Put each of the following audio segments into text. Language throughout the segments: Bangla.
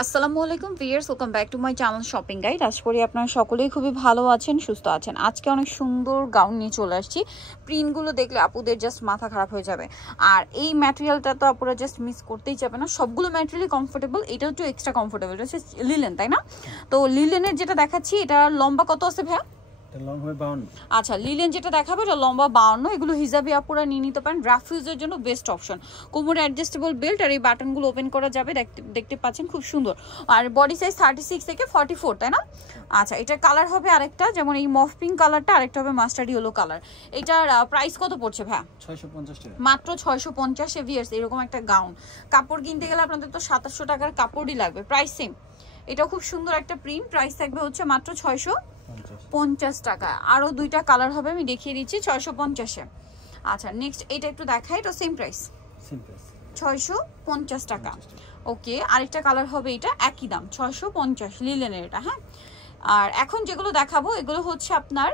আসসালামু আলাইকুম viewers, welcome back to my channel shopping guide. আশা করি আপনারা সকলেই খুবই ভালো আছেন, সুস্থ আছেন। আজকে অনেক সুন্দর গাউন নিয়ে চলে আসছি। প্রিন্টগুলো দেখলে আপুদের জাস্ট মাথা খারাপ হয়ে যাবে। আর এই ম্যাটেরিয়ালটা তো আপুরা জাস্ট মিস করতেই যাবে না। সবগুলো ম্যাটেরিয়ালই কমফোর্টেবল, এটা একটু এক্সট্রা কমফোর্টেবল। এটা হচ্ছে লিলেন, তাই না? তো লিলেনের যেটা দেখাচ্ছি এটা লম্বা কত আছে ভাইয়া? আচ্ছা, লিলেন যেটা দেখাবে এটা লম্বা 52। এগুলো হিজাবি আপুরা নিয়ে নিতে পারেন, রাফিউজের জন্য বেস্ট অপশন। কোমরে অ্যাডজাস্টেবল বেল্ট আর এই বাটনগুলো ওপেন করা যাবে, দেখতে পাচ্ছেন খুব সুন্দর। আর বডি সাইজ 36 থেকে 44, তাই না? আচ্ছা, এটার কালার হবে আরেকটা, যেমন এই মফ পিঙ্ক কালারটা, আরেকটা হবে মাস্টার্ড ইয়েলো কালার। এটার প্রাইস কত পড়ছে ভাইয়া? 650 টাকা, মাত্র 650 এ ভিউয়ার্স। এরকম একটা গাউন কাপড় কিনতে গেলে আপনাদের তো 2700 টাকার কাপড়ই লাগবে, প্রাইস সেম। এটা খুব সুন্দর একটা প্রিন্ট, প্রাইস থাকবে হচ্ছে মাত্র 650 টাকা। আরো দুইটা কালার হবে, আমি দেখিয়ে দিচ্ছি 650 এ। আচ্ছা, নেক্সট এটা একটু দেখাই, এটা সেম প্রাইস 650 টাকা। ওকে, আরেকটা কালার হবে, এটা একই দাম 650 লিলেনের এটা। হ্যাঁ, আর এখন যেগুলো দেখাবো এগুলো হচ্ছে আপনার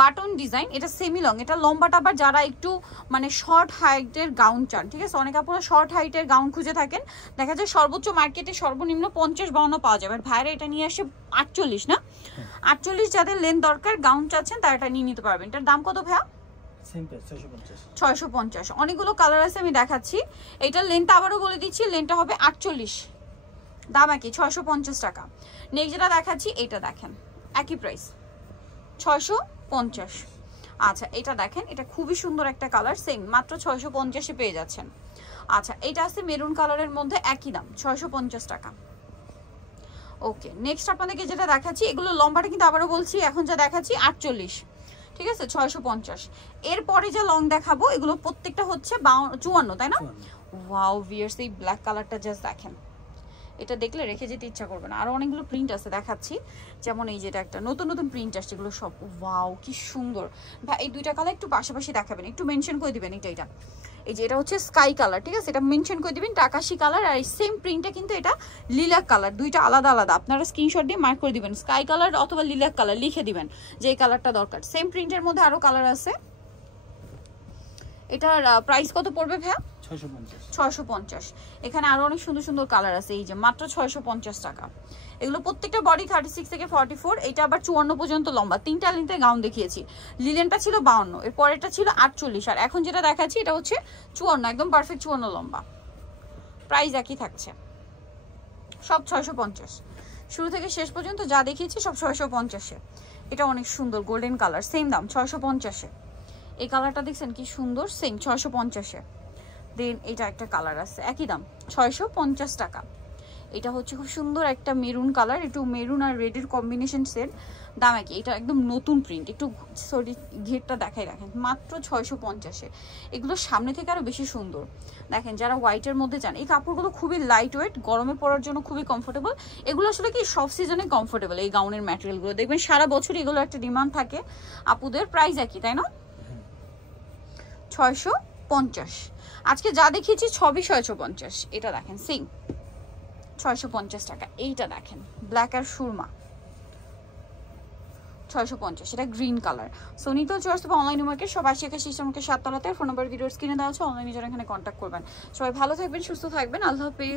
বাটন ডিজাইন। এটা সেমি লং, এটা লম্বাটা আবার যারা একটু মানে শর্ট হাইটের গাউন চান, ঠিক আছে? অনেক আপনারা শর্ট হাইটের গাউন খুঁজে থাকেন, দেখা যায় সর্বোচ্চ মার্কেটে সর্বনিম্ন 50-52 পাওয়া যাবে। ভাইরা এটা নিয়ে আসে 48, না 48 যাদের লেন্থ দরকার, গাউন চাচ্ছেন, তারা এটা নিয়ে নিতে পারবেন। এটার দাম কত ভাইয়া? 650। অনেকগুলো কালার আছে, আমি দেখাচ্ছি। এটার লেন্থ আবারও বলে দিচ্ছি, লেন্থটা হবে 48, দাম একই 650 টাকা। নেক্সট যেটা দেখাচ্ছি এটা দেখেন, একই প্রাইস 650। আচ্ছা, এটা দেখেন, এটা খুবই সুন্দর একটা কালার, সেম মাত্র 650-এ পেয়ে যাচ্ছেন। আচ্ছা, এটা আছে মেরুন কালারের মধ্যে, একই দাম 650 টাকা। ওকে, নেক্সট আপনাদেরকে যেটা দেখাচ্ছি, এগুলো লম্বাটা কিন্তু আবারও বলছি, এখন যা দেখাচ্ছি 48, ঠিক আছে? 650। এরপরে যে লং দেখাবো এগুলো প্রত্যেকটা হচ্ছে 54, তাই না? ওয়াও ভিউয়ার্স, এই ব্ল্যাক কালারটা জাস্ট দেখেন, এটা দেখলে রেখে যেতে ইচ্ছা করবে না। আরো অনেকগুলো প্রিন্ট আছে, দেখাচ্ছি। যেমন এই যেটা একটা নতুন নতুন প্রিন্ট আসছে, এগুলো সব ওয়াও কি সুন্দর। ভাই এই দুইটা কালার একটু পাশাপাশি দেখাবেন, একটু মেনশন করে দিবেন। এটা এই যে এটা হচ্ছে স্কাই কালার, ঠিক আছে? এটা মেনশন করে দিবেন টাকাশি কালার। আর এই সেম প্রিন্টটা কিন্তু এটা লিলাক কালার, দুইটা আলাদা আলাদা। আপনারা স্ক্রিনশট দিয়ে মার্ক করে দিবেন, স্কাই কালার অথবা লিলাক কালার লিখে দিবেন যে এই কালারটা দরকার। সেম প্রিন্টের মধ্যে আরো কালার আছে। এটার প্রাইস কত পড়বে ভাইয়া? 650। এখানে আরো অনেক সুন্দর সুন্দর কালার আছে, এই যে মাত্র 650 টাকা। এগুলো প্রত্যেকটা বডি 36 থেকে 44। এটা আবার 54 পর্যন্ত লম্বা। তিনটা লেন্থে গাউন দেখিয়েছি। লিলেনটা ছিল 52, এর পরেরটা ছিল 48, আর এখন যেটা দেখাচ্ছি এটা হচ্ছে 54, একদম পারফেক্ট 54 লম্বা। প্রাইস একই থাকছে, সব 650। শুরু থেকে শেষ পর্যন্ত যা দেখিয়েছি সব 650-এ। এটা অনেক সুন্দর গোল্ডেন কালার, সেম দাম 650-এ। এই কালারটা দেখছেন কি সুন্দর, সেম 650-এ। দেন এটা একটা কালার আছে, একই দাম 650 টাকা। এটা হচ্ছে খুব সুন্দর একটা মেরুন কালার, একটু মেরুন আর রেডের কম্বিনেশন সেট, দাম একই। এটা একদম নতুন প্রিন্ট, একটু সরি ঘেরটা দেখাই, দেখেন মাত্র 650-এ। এগুলো সামনে থেকে আরো বেশি সুন্দর। দেখেন, যারা হোয়াইটের মধ্যে চান, এই কাপড়গুলো খুবই লাইট ওয়েট, গরমে পরার জন্য খুবই কমফোর্টেবল। এগুলো আসলে কি সব সিজনে কমফোর্টেবল। এই গাউনের ম্যাটেরিয়ালগুলো দেখবেন সারা বছর এগুলো একটা ডিমান্ড থাকে আপুদের। প্রাইস একই, তাই না? 650। আজকে যা দেখিয়েছি সবই 650। এটা দেখেন সেম 650 টাকা। এইটা দেখেন ব্ল্যাক আর সুরমা, 650। এটা গ্রিন কালার। সোনিতো চয়েস বা অনলাইন মার্কেট সব 80 সিস্টেমকে 7 তলাতে। ফোন নাম্বার ভিডিওর স্ক্রিনে দেওয়া আছে, অনলাইনে যারা এখানে কন্ট্যাক্ট করবেন। সবাই ভালো থাকবেন, সুস্থ থাকবেন, আল্লাহ হাফেজ।